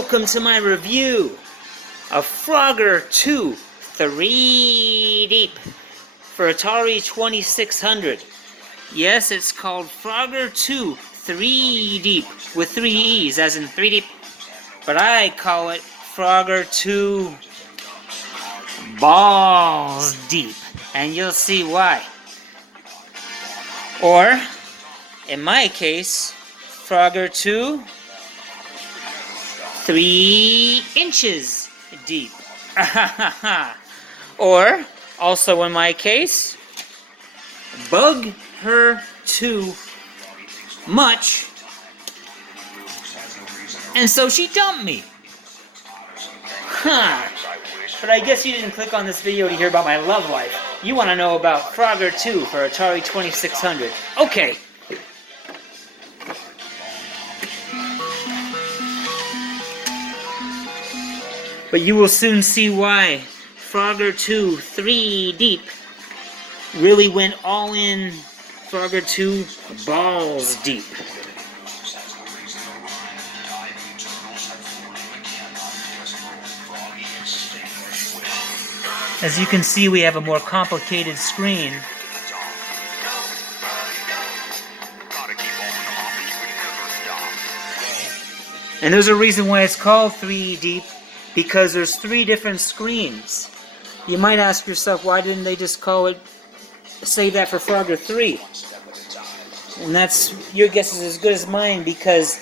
welcome to my review of Frogger 2 3-Deep for Atari 2600. Yes, it's called Frogger 2 3-Deep with 3 E's as in 3-Deep, but I call it Frogger 2 Balls Deep, and you'll see why. Or, in my case, Frogger 2 3 inches deep. Or, also in my case, bug her too much, and so she dumped me. But I guess you didn't click on this video to hear about my love life. You want to know about Frogger 2 for Atari 2600. Okay. But you will soon see why Frogger 2 3-Deep really went all in Frogger 2 Balls Deep. As you can see, we have a more complicated screen. And there's a reason why it's called 3-Deep, because there's 3 different screens. You might ask yourself, why didn't they just call it, save that for Frogger 3? And that's, your guess is as good as mine, because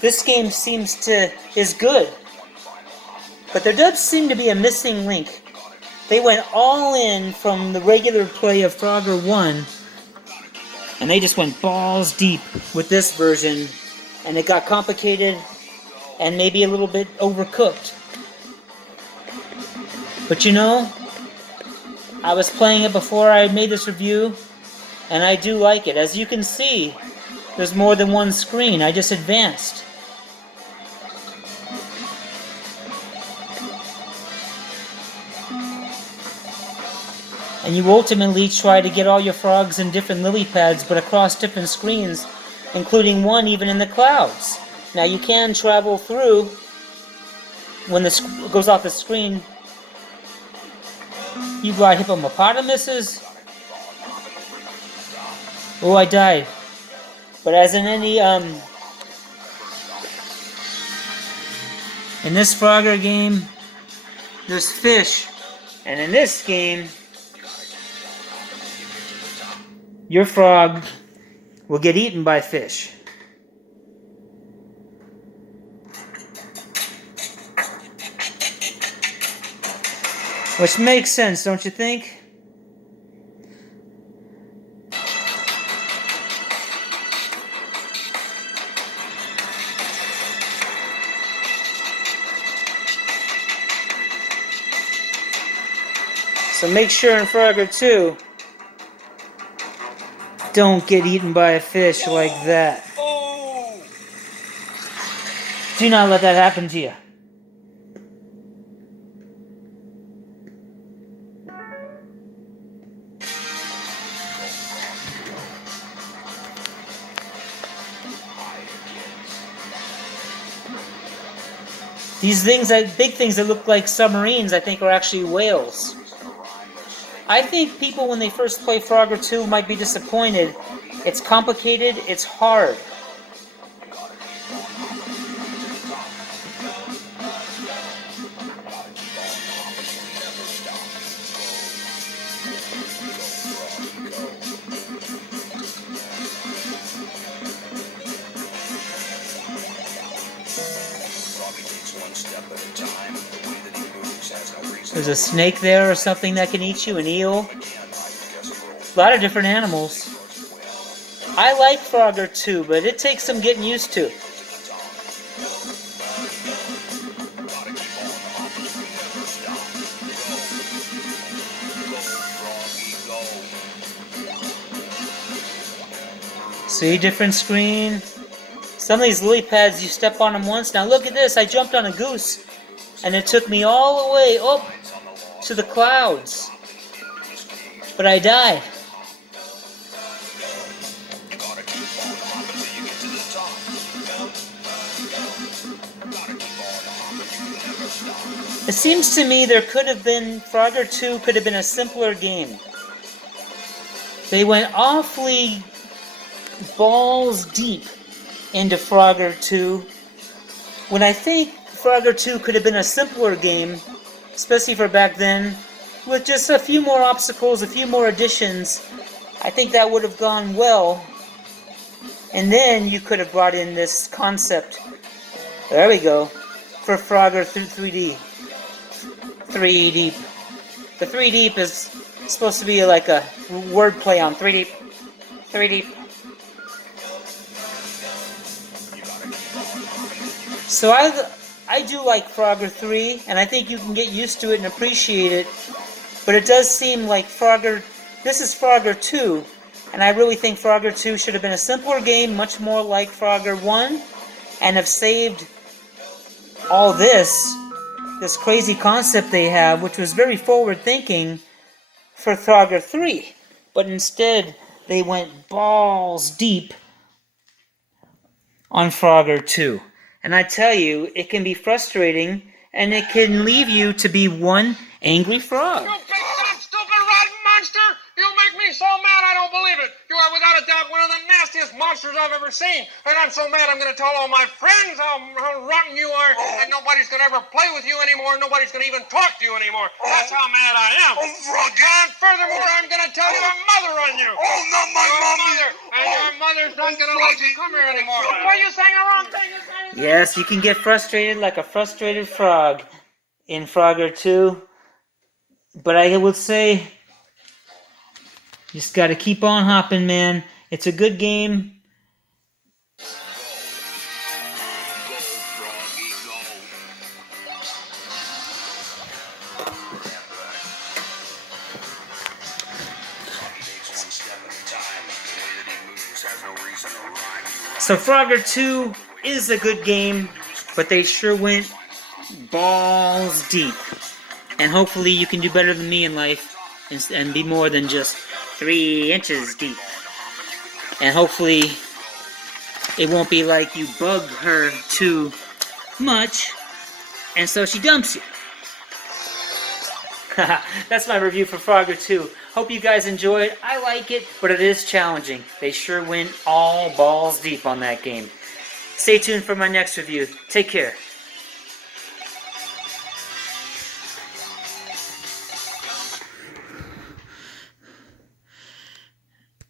this game is good. But there does seem to be a missing link. They went all in from the regular play of Frogger 1, and they just went balls deep with this version, and it got complicated and maybe a little bit overcooked. But you know, I was playing it before I made this review, and I do like it. As you can see, there's more than one screen. I just advanced. And you ultimately try to get all your frogs in different lily pads, but across different screens, including one even in the clouds. Now you can travel through when this goes off the screen. You ride hippopotamuses. Oh, I died. But as in any in this Frogger game, there's fish, and in this game, your frog will get eaten by fish. Which makes sense, don't you think? So make sure in Frogger 2, don't get eaten by a fish like that. Do not let that happen to you. These things, big things that look like submarines, I think are actually whales. I think people, when they first play Frogger 2, might be disappointed. It's complicated, it's hard. There's a snake there or something that can eat you, an eel. A lot of different animals. I like Frogger 2, but it takes some getting used to. See, different screen. Some of these lily pads, you step on them once. Now look at this, I jumped on a goose, and it took me all the way up to the clouds. But I died. It seems to me there could have been, Frogger 2 could have been a simpler game. They went awfully balls deep into Frogger 2, when I think Frogger 2 could have been a simpler game, especially for back then, with just a few more obstacles, a few more additions. I think that would have gone well. And then you could have brought in this concept, there we go, for Frogger 3D. 3Deep. The 3Deep is supposed to be like a wordplay on 3Deep. 3Deep. So I do like Frogger 3, and I think you can get used to it and appreciate it. But it does seem like this is Frogger 2, and I really think Frogger 2 should have been a simpler game, much more like Frogger 1, and have saved all this crazy concept they have, which was very forward-thinking, for Frogger 3. But instead, they went balls deep on Frogger 2. And I tell you, it can be frustrating, and it can leave you to be one angry frog. You big fat stupid rotten monster! You make me so mad I don't believe it! You are without a doubt one of the nastiest monsters I've ever seen! And I'm so mad I'm gonna tell all my friends how rotten you are, and nobody's gonna ever play with you anymore, nobody's gonna even talk to you anymore. That's how mad I am! Oh, Froggy! And furthermore, I'm gonna tell your mother on you! Oh, not my mommy! And your mother's not gonna let you come here anymore! Why are you saying the wrong thing? Yes, you can get frustrated like a frustrated frog in Frogger 2. But I would say, just gotta keep on hopping, man. It's a good game. So Frogger 2 is a good game, but they sure went balls deep. And hopefully you can do better than me in life and be more than just 3 inches deep. And hopefully it won't be like you bug her too much and so she dumps you. That's my review for Frogger 2. Hope you guys enjoy it. I like it, but it is challenging. They sure went all balls deep on that game. Stay tuned for my next review. Take care.